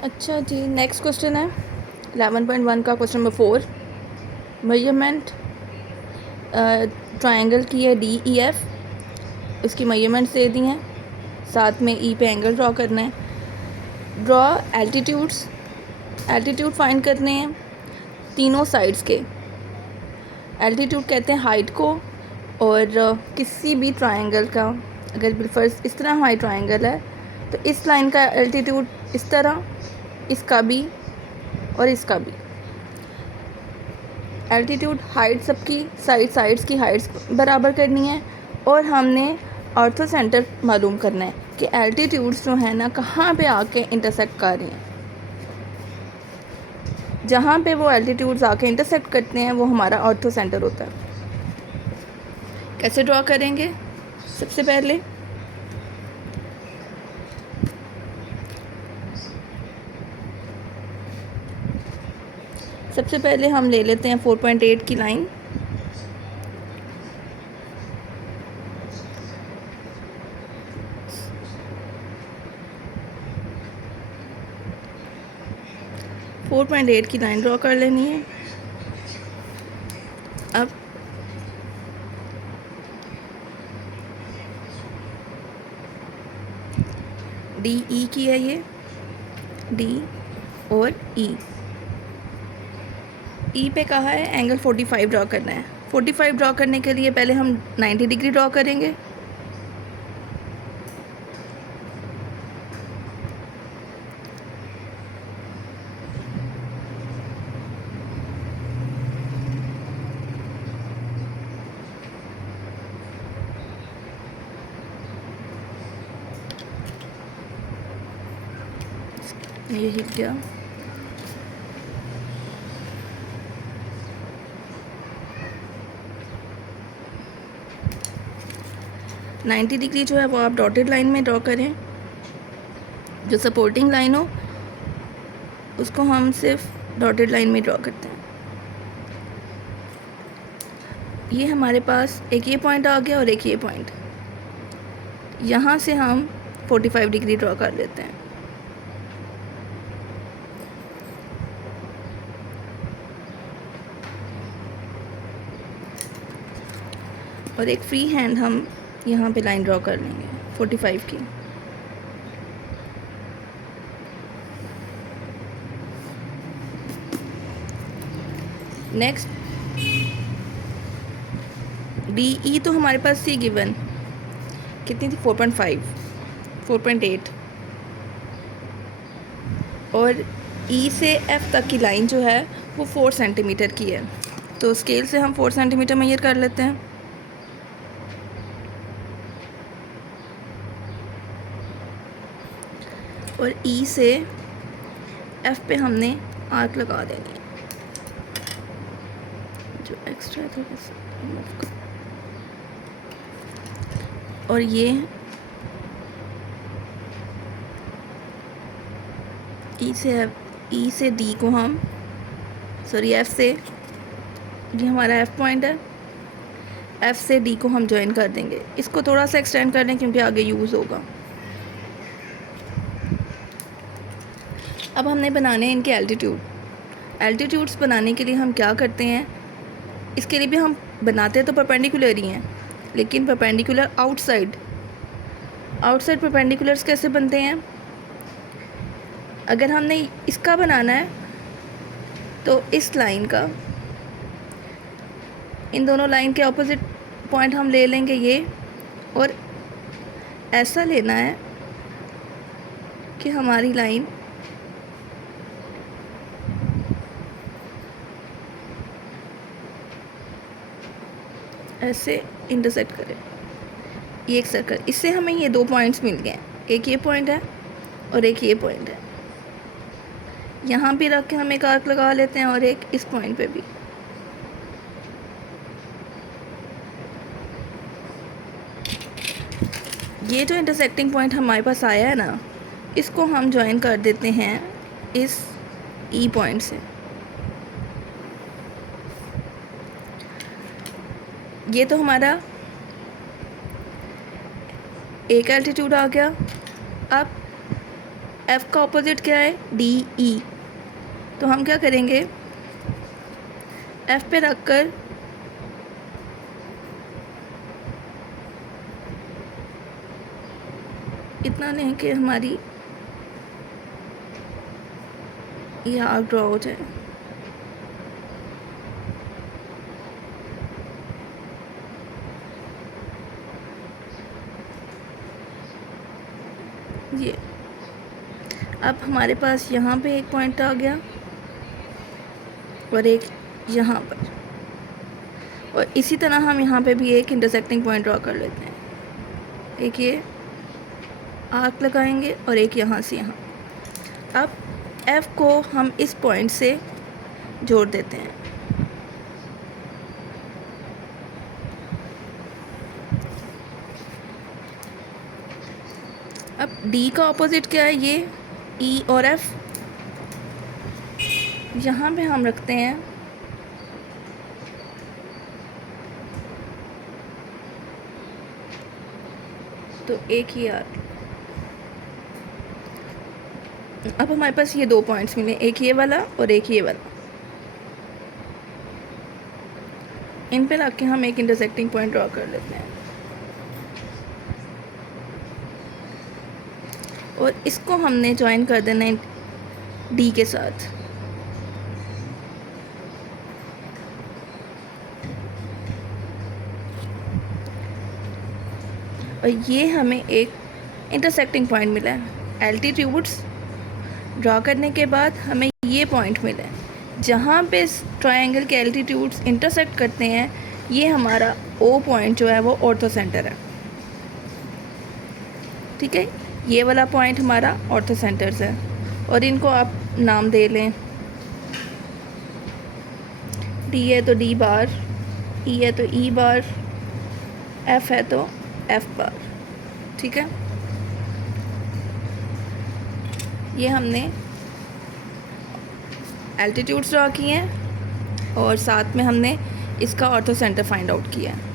अच्छा जी, next question है 11.1 का क्वेश्चन नंबर 4। मेजरमेंट ट्रायंगल की है DEF, उसकी मेजरमेंट्स दे दी हैं, साथ में E पे एंगल ड्रॉ करना है। ड्रॉ एल्टीट्यूड्स, एल्टीट्यूड फाइंड करने हैं तीनों साइड्स के। एल्टीट्यूड कहते हैं हाइट को, और किसी भी ट्रायंगल का, अगर फर्स्ट इस तरह हमारी ट्रायंगल है तो इस लाइन का एल्टीट्यूड इस तरह, इसका भी और इसका भी। एल्टीट्यूड हाइट सबकी साइड्स की हाइट्स बराबर करनी है, और हमने ऑर्थो सेंटर मालूम करना है कि एल्टीट्यूड्स जो है ना कहाँ पे आके इंटरसेक्ट कर रही हैं। जहाँ पे वो एल्टीट्यूड्स आके इंटरसेक्ट करते हैं वो हमारा ऑर्थो सेंटर होता है। कैसे ड्रॉ करेंगे? सबसे पहले हम ले लेते हैं 4.8 की लाइन। फोर पॉइंट एट की लाइन ड्रॉ कर लेनी है। अब DE की है ये, D और E पे कहा है एंगल 45 ड्रॉ करना है। 45 ड्रॉ करने के लिए पहले हम 90 डिग्री ड्रॉ करेंगे। ये हिट गया। नाइन्टी डिग्री जो है वो आप डॉटेड लाइन में ड्रॉ करें। जो सपोर्टिंग लाइन हो उसको हम सिर्फ डॉटेड लाइन में ड्रॉ करते हैं। ये हमारे पास एक ये पॉइंट आ गया और एक ये पॉइंट। यहाँ से हम 45 डिग्री ड्रॉ कर लेते हैं। और एक फ्री हैंड हम यहाँ पे लाइन ड्रॉ कर लेंगे 45 की। नेक्स्ट DE तो हमारे पास थी गिवन, कितनी थी? 4.5, 4.8। और E से F तक की लाइन जो है वो 4 सेंटीमीटर की है, तो स्केल से हम 4 सेंटीमीटर मेजर कर लेते हैं। और E से F पे हमने आर्क लगा देनी है। जो एक्स्ट्रा थोड़ा सा और ये E से D को हम F से, ये हमारा F पॉइंट है, F से D को हम ज्वाइन कर देंगे। इसको थोड़ा सा एक्सटेंड कर लें क्योंकि आगे यूज़ होगा। अब हमने बनाने हैं इनके एल्टीट्यूड्स बनाने के लिए हम क्या करते हैं, इसके लिए भी हम बनाते तो परपेंडिकुलर ही हैं, लेकिन परपेंडिकुलर आउटसाइड परपेंडिकुलर्स कैसे बनते हैं? अगर हमने इसका बनाना है तो इस लाइन का, इन दोनों लाइन के ऑपोजिट पॉइंट हम ले लेंगे ये, और ऐसा लेना है कि हमारी लाइन ऐसे इंटरसेक्ट करे। ये एक सर्कल, इससे हमें ये 2 पॉइंट्स मिल गए, एक ये पॉइंट है और एक ये पॉइंट है। यहाँ भी रख के हम एक आर्क लगा लेते हैं और एक इस पॉइंट पे भी। ये जो इंटरसेक्टिंग पॉइंट हमारे पास आया है ना, इसको हम ज्वाइन कर देते हैं इस E पॉइंट से। ये तो हमारा एक एल्टीट्यूड आ गया। अब एफ़ का ऑपोजिट क्या है? D E. तो हम क्या करेंगे, एफ़ पे रख कर इतना लें कि हमारी ये आर्क ड्रॉ हो जाए। ये अब हमारे पास यहाँ पे एक पॉइंट आ गया और एक यहाँ पर, और इसी तरह हम यहाँ पे भी एक इंटरसेक्टिंग पॉइंट ड्रॉ कर लेते हैं। एक ये आर्क लगाएंगे और एक यहाँ से यहाँ। अब F को हम इस पॉइंट से जोड़ देते हैं। अब D का ऑपोजिट क्या है? ये E और F। यहाँ पे हम रखते हैं तो एक ही आर्क। अब हमारे पास ये दो पॉइंट्स मिले, एक ये वाला और एक ये वाला। इन पे लाके हम एक इंटरसेक्टिंग पॉइंट ड्रॉ कर लेते हैं और इसको हमने ज्वाइन कर देना है डी के साथ। और ये हमें एक इंटरसेक्टिंग पॉइंट मिला है। एल्टीट्यूड्स ड्रॉ करने के बाद हमें ये पॉइंट मिला है जहाँ पे ट्रायंगल के एल्टीट्यूड्स इंटरसेक्ट करते हैं। ये हमारा ओ पॉइंट जो है वो ऑर्थो सेंटर है। ठीक है, ये वाला पॉइंट हमारा ऑर्थो सेंटर्स है और इनको आप नाम दे लें। डी है तो डी बार, ई है तो ई बार, एफ है तो एफ बार। ठीक है, ये हमने एल्टीट्यूड्स ड्रॉ किए हैं और साथ में हमने इसका ऑर्थो सेंटर फाइंड आउट किया है।